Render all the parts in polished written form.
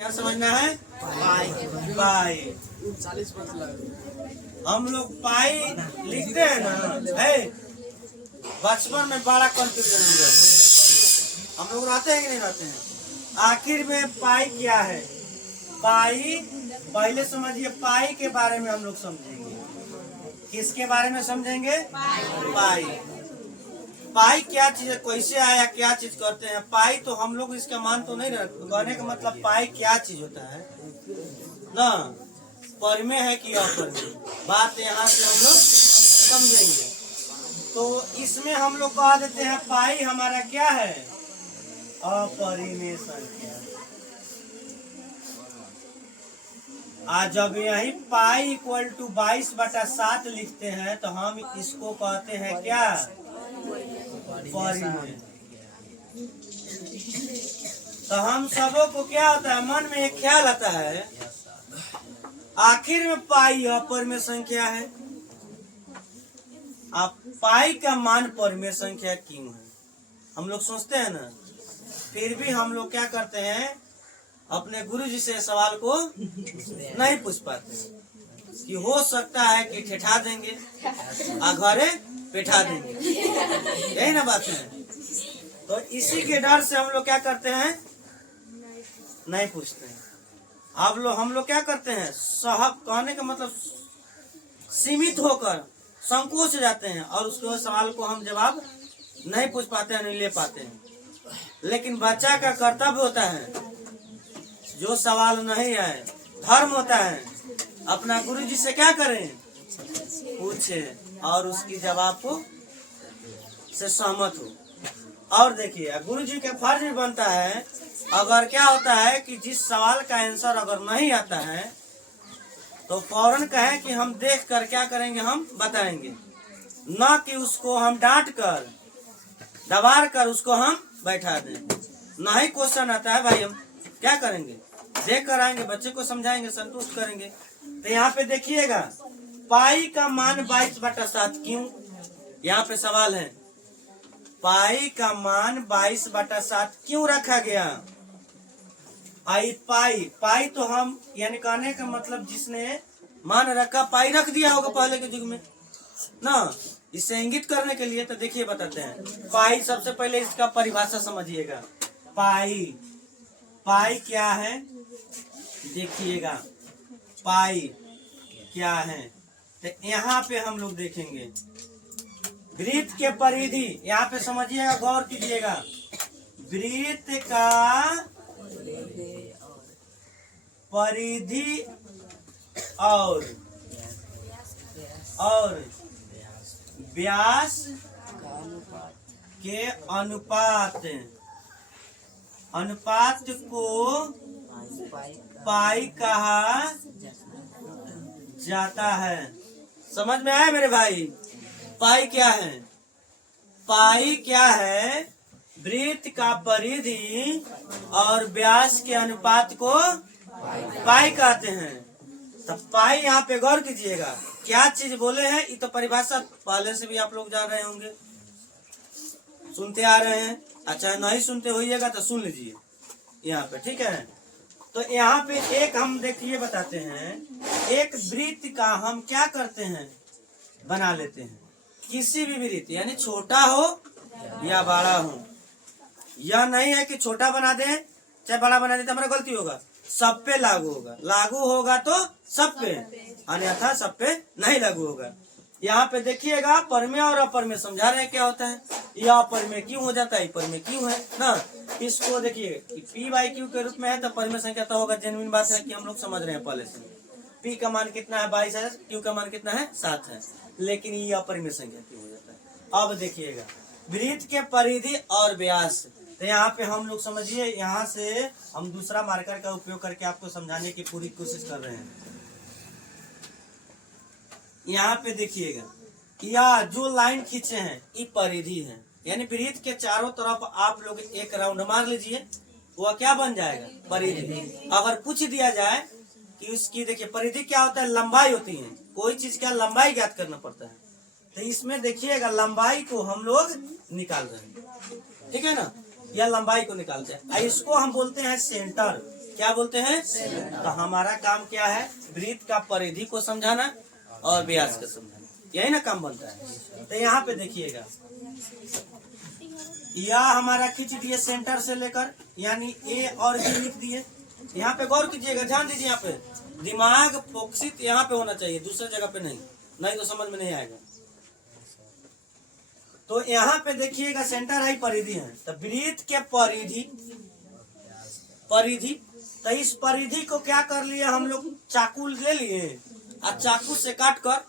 क्या समझना है? पाई। पाई 40% लगा। हम लोग पाई लिखते हैं ना, है बचपन में बड़ा कंफ्यूजन हो जाता है। हम लोग रहते हैं कि नहीं रहते हैं? आखिर में पाई क्या है? पाई पहले समझिए, पाई के बारे में हम लोग समझेंगे। किसके बारे में समझेंगे? पाई। पाई क्या चीज है, कैसे आया, क्या चीज करते हैं? पाई तो हम लोग इसका मान तो नहीं रखते। कहने का मतलब पाई क्या चीज होता है ना, पर में है कि अपर में, बात यहाँ से हम लोग समझेंगे। तो इसमें हम लोग कह देते हैं पाई हमारा क्या है? अपरिमेय संख्या। आज जब यही पाई इक्वल टू 22/7 लिखते हैं तो हम इसको कहते हैं क्या? परिमेय। तो हम सबों को क्या होता है, मन में एक ख्याल आता है, आखिर में पाई अपरिमेय संख्या है। आप पाई का मान परिमेय संख्या क्यों है, हम लोग सोचते हैं ना। फिर भी हम लोग क्या करते हैं, अपने गुरुजी से सवाल को नहीं पूछ पाते कि हो सकता है कि ठेठा देंगे और घरे बैठा देंगे, यही ना बात है। तो इसी के डर से हम लोग क्या करते हैं, नहीं पूछते हैं। अब हम लोग क्या करते हैं, साहब कहने का मतलब सीमित होकर संकोच हो जाते हैं और उसके सवाल को हम जवाब नहीं पूछ पाते हैं, नहीं ले पाते हैं। लेकिन बच्चा का कर्तव्य होता है, जो सवाल नहीं आए, धर्म होता है, अपना गुरुजी से क्या करें, पूछे और उसकी जवाब को से सहमत हो। और देखिए गुरुजी का फर्ज भी बनता है, अगर क्या होता है कि जिस सवाल का आंसर अगर नहीं आता है तो फौरन कहें कि हम देख कर क्या करेंगे, हम बताएंगे, न कि उसको हम डांट कर दबार कर उसको हम बैठा दें। नहीं क्वेश्चन आता है भाई, हम क्या करेंगे, देख कर आएंगे, बच्चे को समझाएंगे, संतुष्ट करेंगे। तो यहाँ पे देखिएगा पाई का मान 22/7 क्यों, यहाँ पे सवाल है, पाई का मान 22/7 क्यों रखा गया? आई पाई तो हम, यानी कहने का मतलब जिसने मान रखा, पाई रख दिया होगा पहले के युग में ना, इससे इंगित करने के लिए। तो देखिए बताते हैं पाई, सबसे पहले इसका परिभाषा समझिएगा। पाई क्या है, देखिएगा पाई क्या है। तो यहाँ पे हम लोग देखेंगे वृत्त के परिधि, यहाँ पे समझिएगा, गौर कीजिएगा, वृत्त का परिधि और व्यास के अनुपात को पाई कहा जाता है। समझ में आया मेरे भाई? पाई क्या है? पाई क्या है? वृत्त का परिधि और व्यास के अनुपात को पाई कहते हैं। तो पाई यहाँ पे गौर कीजिएगा, क्या चीज बोले हैं, ये तो परिभाषा पहले से भी आप लोग जान रहे होंगे, सुनते आ रहे हैं। अच्छा नहीं सुनते होइएगा तो सुन लीजिए यहाँ पे, ठीक है। तो यहाँ पे एक हम देखिए बताते हैं, एक वृत्त का हम क्या करते हैं, बना लेते हैं, किसी भी वृत्त, यानी छोटा हो या बड़ा हो। यह नहीं है कि छोटा बना दें चाहे बड़ा बना दें तो हमारा गलती होगा, सब पे लागू होगा। लागू होगा तो सब पे, अन्यथा सब पे नहीं लागू होगा। यहाँ पे देखिएगा परमेय और अपरमेय समझा रहे हैं क्या होता है, यह अपरमेय क्यों हो जाता है, परमेय क्यों है ना। इसको देखिए P/Q के रूप में है तो परमेय संख्या तो होगा, जेन्युइन बात है कि हम लोग समझ रहे हैं पहले से। P का मान कितना है, 22 है, Q का मान कितना है, 7 है, लेकिन ये अपरिमेय संख्या क्यों हो जाता है। अब देखिएगा वृत्त के परिधि और व्यास, तो यहाँ पे हम लोग समझिए, यहाँ से हम दूसरा मार्कर का उपयोग करके आपको समझाने की पूरी कोशिश कर रहे हैं। यहाँ पे देखिएगा, या जो लाइन खींचे हैं ये परिधि है, यानी वृत्त के चारों तरफ आप लोग एक राउंड मार लीजिए, वह क्या बन जाएगा, परिधि। अगर पूछ दिया जाए कि उसकी, देखिए परिधि क्या होता है, लंबाई होती है, कोई चीज का लंबाई ज्ञात करना पड़ता है। तो इसमें देखिएगा लंबाई को हम लोग निकाल रहे हैं, ठीक है ना, यह लंबाई को निकालते हैं। इसको हम बोलते हैं सेंटर, क्या बोलते हैं? तो हमारा काम क्या है? वृत्त का परिधि को समझाना और व्यास को समझाना, यही ना काम बनता है। तो यहाँ पे देखिएगा, यह हमारा खींच दिए सेंटर से लेकर, यानी ए और बी लिख दिए। यहाँ पे गौर कीजिएगा, ध्यान दीजिए, यहाँ पे दिमाग फोकसित यहाँ पे होना चाहिए, दूसरे जगह पे नहीं, नहीं तो समझ में नहीं आएगा। तो यहाँ पे देखिएगा सेंटर है, परिधि है, तो वृत्त के परिधि, तो इस परिधि को क्या कर लिए हम लोग, चाकू ले लिए और चाकू से काट कर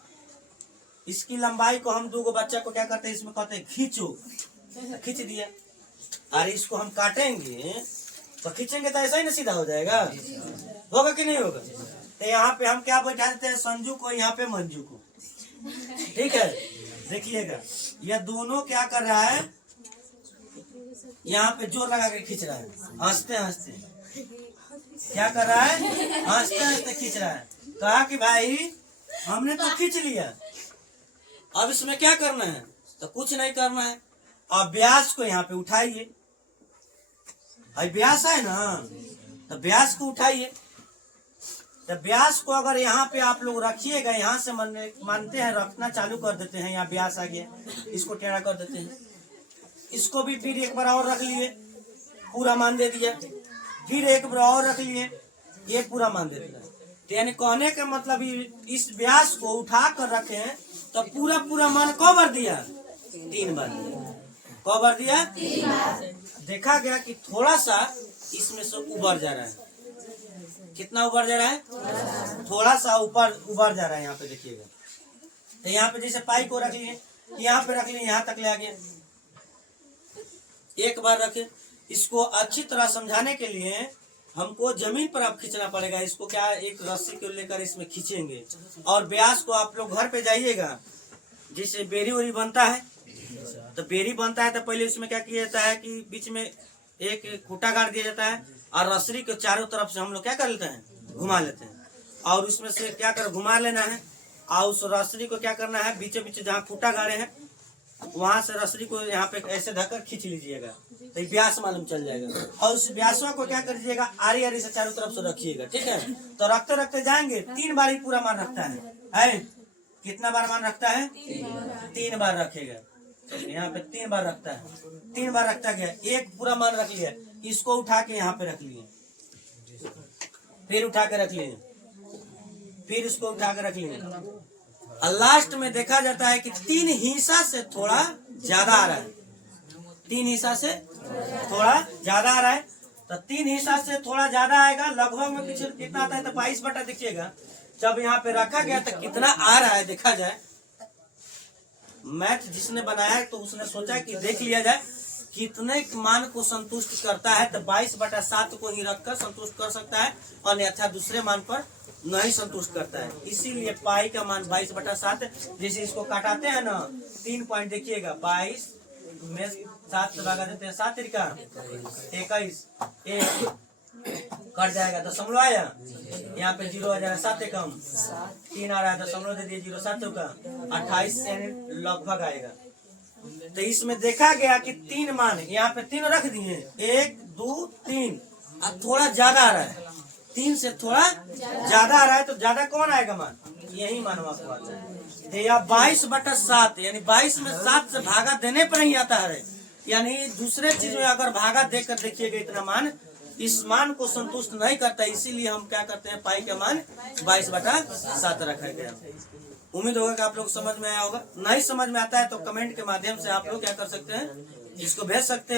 इसकी लंबाई को हम दो बच्चा को क्या करते हैं, इसमें कहते हैं खींचो, खींच दिया। और इसको हम काटेंगे तो खींचेंगे तो ऐसा ही ना सीधा हो जाएगा, होगा कि नहीं होगा? तो यहाँ पे हम क्या बैठा देते हैं, संजू को, यहाँ पे मंजू को, ठीक है। देखिएगा ये दोनों क्या कर रहा है, यहाँ पे जोर लगा के खींच रहा है, हंसते हंसते क्या कर रहा है, हंसते हंसते खींच रहा है। कहा कि भाई हमने तो खींच लिया, अब इसमें क्या करना है? तो कुछ नहीं करना है, अब व्यास को यहाँ पे उठाइए, व्यास है ना, तो व्यास को उठाइए। तो व्यास को अगर यहाँ पे आप लोग रखिएगा, यहाँ से मानते हैं रखना चालू कर देते हैं, यहाँ व्यास आ गया, इसको टेढ़ा कर देते हैं, इसको भी फिर एक बार और रख लिए, पूरा मान दे दिया, फिर एक बार और रख लिए, ये पूरा मान दे दिया। तो यानी कहने का मतलब इस व्यास को उठा कर रखे हैं तो पूरा पूरा मान कौ बार दिया? 3 बार दिया। कौ बार दिया? 3 बार। देखा गया कि थोड़ा सा इसमें से उबर जा रहा है, कितना उबर जा रहा है? थोड़ा सा ऊपर उबर जा रहा है, यहाँ पे देखिएगा। तो यहाँ पे जैसे पाई को रख लिए, यहाँ पे रख लिए, यहाँ तक ले आ गया, एक बार रखे। इसको अच्छी तरह समझाने के लिए हमको जमीन पर अब खींचना पड़ेगा, इसको क्या एक रस्सी को लेकर इसमें खींचेंगे। और व्यास को आप लोग घर पे जाइएगा, जैसे बेरी वेरी बनता है, तो बेरी बनता है तो पहले इसमें क्या किया जाता है कि बीच में एक खूंटा गाड़ दिया जाता है और रस्सी को चारों तरफ से हम लोग क्या कर लेते हैं, घुमा लेते हैं। और उसमें से क्या कर घुमा लेना है, और उस रस्सी को क्या करना है, बीचों बीच जहाँ खूंटा गाड़े हैं वहां से रस्सी को यहाँ पे ऐसे धक्कर खींच लीजिएगा, तो व्यास मालूम चल जाएगा। और उस व्यासों को क्या कर दीजिएगा, आरी आरी से चारों तरफ से रखिएगा, ठीक है। तो रखते रखते जाएंगे, 3 बार ही पूरा मान रखता है? कितना बार मान रखता है? 3 बार रखेगा। यहाँ पे 3 बार रखता है, 3 बार रखता गया, एक पूरा मान रख लिया, इसको उठा के यहाँ पे रख लिए, फिर उठा के रख लिए, फिर इसको उठा के रख लिए। और लास्ट में देखा जाता है कि 3 हिस्सा से थोड़ा ज्यादा आ रहा है, 3 हिस्सा से थोड़ा ज्यादा आ रहा है। तो 3 हिस्सा से थोड़ा ज्यादा आएगा, लगभग में पीछे कितना आता है, तो 22 बटा देखिएगा। जब यहाँ पे रखा गया तो कितना आ रहा है देखा जाए। मैथ जिसने बनाया है तो उसने सोचा कि देख लिया जाए कितने मान को संतुष्ट करता है, तो 22/7 को ही रखकर संतुष्ट कर सकता है, अन्यथा दूसरे मान पर नहीं संतुष्ट करता है। इसीलिए पाई का मान 22/7, जैसे इसको काटाते हैं ना, 3 पॉइंट देखिएगा, 22 में 7 से भागा देते हैं, 7 त्रिका 21, 1 कट जाएगा, दशमलव आया, यहाँ पे 0 आ जाएगा, 7 एकम 3 आ रहा है, दशमलव दे दिए, 0 7 का 28 से लगभग आएगा। तो इसमें देखा गया कि 3 मान यहाँ पे 3 रख दिए, 1 2 3, अब थोड़ा ज्यादा आ रहा है, 3 से थोड़ा ज्यादा आ रहा है, तो ज्यादा कौन आएगा मान, यही मान आपको आता है। तो यह 22/7, यानी 22 में 7 से भागा देने पर ही आता है, यानी दूसरे चीज में अगर भागा देकर देखिएगा इतना मान, इस मान को संतुष्ट नहीं करता, इसीलिए हम क्या करते हैं, पाई का मान 22/7 रखा गया। उम्मीद होगा कि आप लोग समझ में आया होगा। नहीं समझ में आता है तो कमेंट के माध्यम से आप लोग क्या कर सकते हैं, इसको भेज सकते हैं।